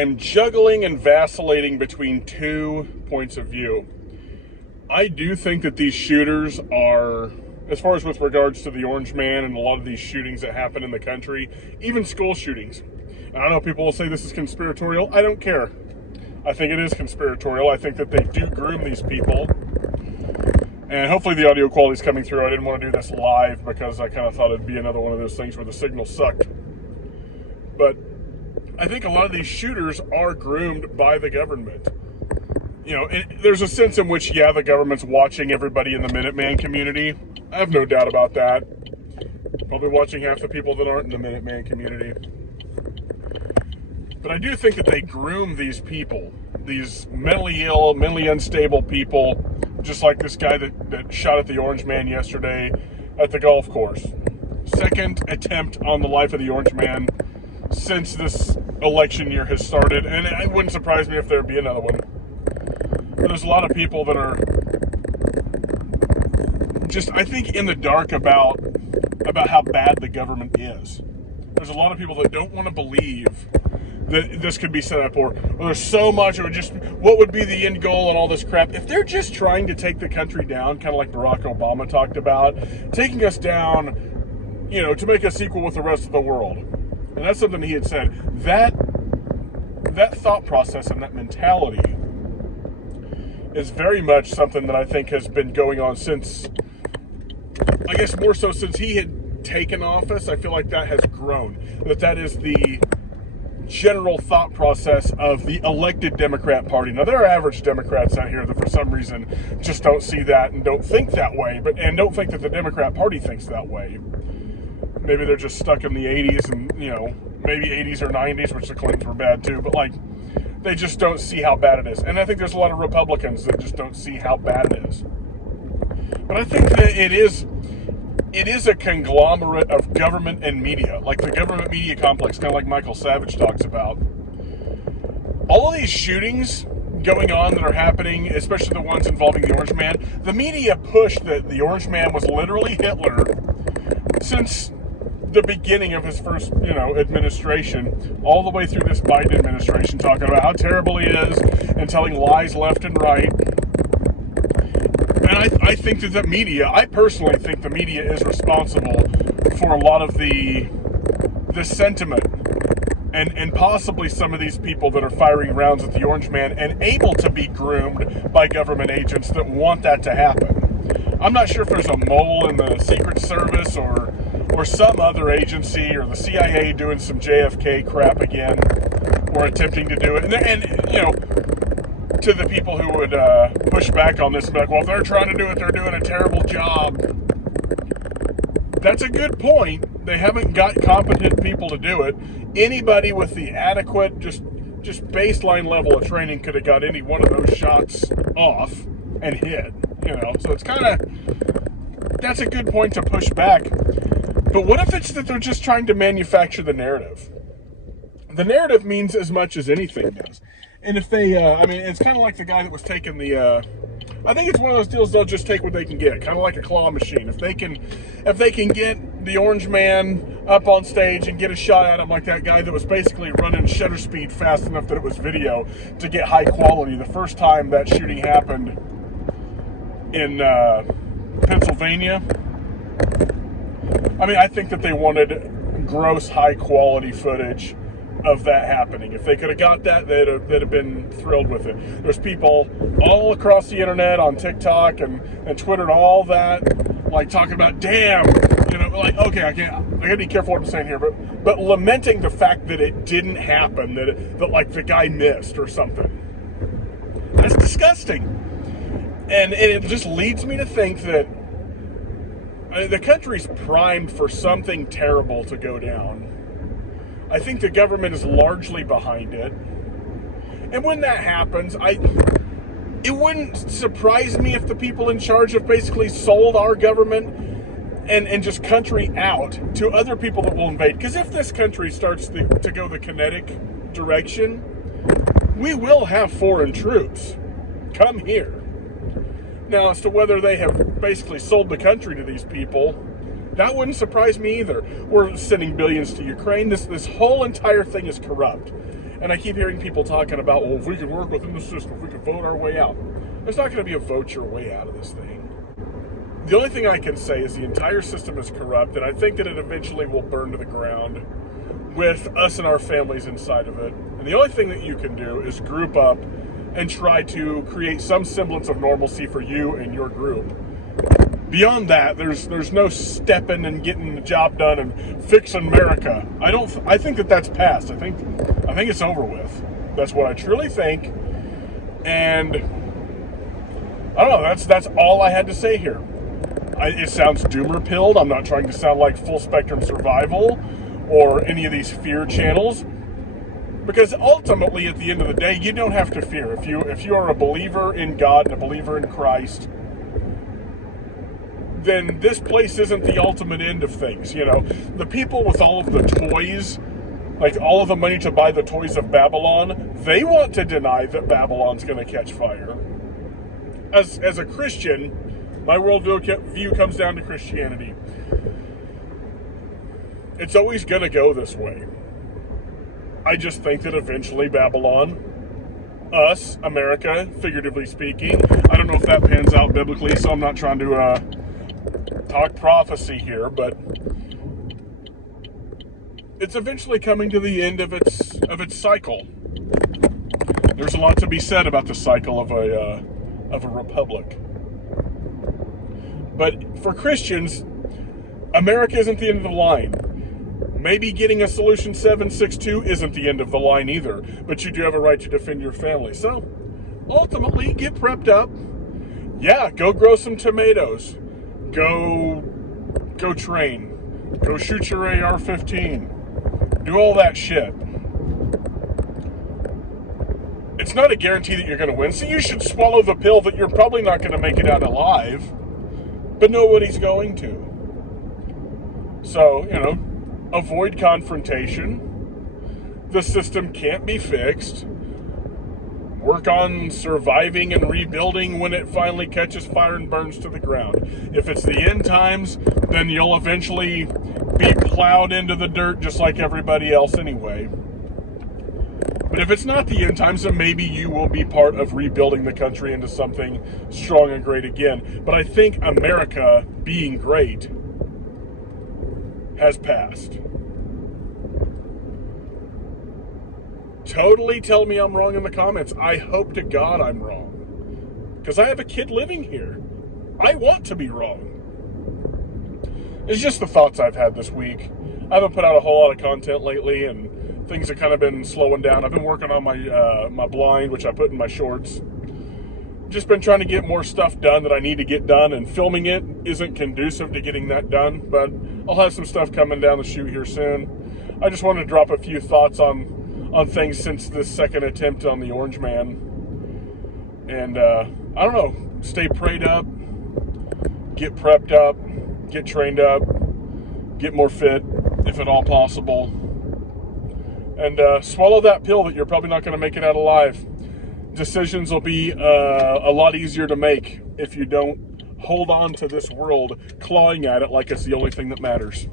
I'm juggling and vacillating between two points of view. I do think that these shooters are, as far as with regards to the Orange Man and a lot of these shootings that happen in the country, even school shootings. And I know people will say this is conspiratorial. I don't care. I think it is conspiratorial. I think that they do groom these people. And hopefully the audio quality is coming through. I didn't want to do this live because I kind of thought it'd be another one of those things where the signal sucked. But I think a lot of these shooters are groomed by the government. You know, there's a sense in which, yeah, the government's watching everybody in the Minuteman community. I have no doubt about that. Probably watching half the people that aren't in the Minuteman community. But I do think that they groom these people, these mentally ill, mentally unstable people, just like this guy that shot at the Orange Man yesterday at the golf course. Second attempt on the life of the Orange Man since this election year has started, and it wouldn't surprise me if there would be another one. There's a lot of people that are just, I think, in the dark about how bad the government is. There's a lot of people that don't want to believe that this could be set up, or there's so much, or just what would be the end goal and all this crap. If they're just trying to take the country down, kind of like Barack Obama talked about, taking us down, you know, to make us equal with the rest of the world. And that's something he had said. That thought process and that mentality is very much something that I think has been going on since, I guess more so since he had taken office. I feel like that has grown. That is the general thought process of the elected Democrat Party. Now, there are average Democrats out here that for some reason just don't see that and don't think that way, and don't think that the Democrat Party thinks that way. Maybe they're just stuck in the 80s and, you know, maybe 80s or 90s, which the Clintons were bad too, but like, they just don't see how bad it is. And I think there's a lot of Republicans that just don't see how bad it is. But I think that it is a conglomerate of government and media, like the government media complex, kind of like Michael Savage talks about. All of these shootings going on that are happening, especially the ones involving the Orange Man, the media pushed that the Orange Man was literally Hitler since the beginning of his first, you know, administration, all the way through this Biden administration, talking about how terrible he is and telling lies left and right. And I think that the media, I personally think the media is responsible for a lot of the sentiment and possibly some of these people that are firing rounds at the Orange Man and able to be groomed by government agents that want that to happen. I'm not sure if there's a mole in the Secret Service or some other agency or the CIA doing some JFK crap again or attempting to do it. And you know, to the people who would push back on this and be like, well, if they're trying to do it, they're doing a terrible job. That's a good point. They haven't got competent people to do it. Anybody with the adequate, just baseline level of training could have got any one of those shots off and hit, you know. So it's kind of, that's a good point to push back. But what if it's that they're just trying to manufacture the narrative? The narrative means as much as anything does. And if they, I mean, it's kind of like the guy that was taking the, I think it's one of those deals they'll just take what they can get, kind of like a claw machine. If they can get the Orange Man up on stage and get a shot at him like that guy that was basically running shutter speed fast enough that it was video to get high quality. The first time that shooting happened in Pennsylvania, I mean, I think that they wanted gross high quality footage of that happening. If they could have got that, they'd have been thrilled with it. There's people all across the internet on TikTok and Twitter and all that, like talking about, damn, you know, like, okay, I gotta be careful what I'm saying here, but lamenting the fact that it didn't happen, that like the guy missed or something. That's disgusting. And it just leads me to think that the country's primed for something terrible to go down. I think the government is largely behind it. And when that happens, it wouldn't surprise me if the people in charge have basically sold our government and just country out to other people that will invade. Because if this country starts to go the kinetic direction, we will have foreign troops come here. Now, as to whether they have basically sold the country to these people, that wouldn't surprise me either. We're sending billions to Ukraine. This whole entire thing is corrupt. And I keep hearing people talking about, well, if we can work within the system, if we can vote our way out. There's not going to be a vote your way out of this thing. The only thing I can say is the entire system is corrupt, and I think that it eventually will burn to the ground with us and our families inside of it. And the only thing that you can do is group up and try to create some semblance of normalcy for you and your group. Beyond that, there's no stepping and getting the job done and fixing America. I think that's past. I think it's over with. That's what I truly think. And I don't know. That's all I had to say here. It sounds doomer-pilled. I'm not trying to sound like Full Spectrum Survival or any of these fear channels, because ultimately, at the end of the day, you don't have to fear. If you are a believer in God and a believer in Christ, then this place isn't the ultimate end of things. You know, the people with all of the toys, like all of the money to buy the toys of Babylon, they want to deny that Babylon's going to catch fire. As a Christian, my worldview comes down to Christianity. It's always going to go this way. I just think that eventually Babylon, us, America, figuratively speaking, I don't know if that pans out biblically, so I'm not trying to talk prophecy here, but it's eventually coming to the end of its cycle. There's a lot to be said about the cycle of a republic. But for Christians, America isn't the end of the line. Maybe getting a Solution 762 isn't the end of the line either, but you do have a right to defend your family. So, ultimately, get prepped up. Yeah, go grow some tomatoes. Go train. Go shoot your AR-15. Do all that shit. It's not a guarantee that you're going to win, so you should swallow the pill that you're probably not going to make it out alive, but nobody's going to. So, avoid confrontation. The system can't be fixed. Work on surviving and rebuilding when it finally catches fire and burns to the ground. If it's the end times, then you'll eventually be plowed into the dirt just like everybody else anyway. But if it's not the end times, then maybe you will be part of rebuilding the country into something strong and great again. But I think America being great has passed. Totally tell me I'm wrong in the comments. I hope to God I'm wrong, because I have a kid living here. I want to be wrong. It's just the thoughts I've had this week. I haven't put out a whole lot of content lately, and things have kind of been slowing down. I've been working on my blind, which I put in my shorts. Just been trying to get more stuff done that I need to get done, and filming it isn't conducive to getting that done, but I'll have some stuff coming down the chute here soon. I just wanted to drop a few thoughts on things since this second attempt on the Orange Man. And I don't know, stay prayed up, get prepped up, get trained up, get more fit if at all possible, and swallow that pill that you're probably not going to make it out alive. Decisions will be a lot easier to make if you don't hold on to this world clawing at it like it's the only thing that matters.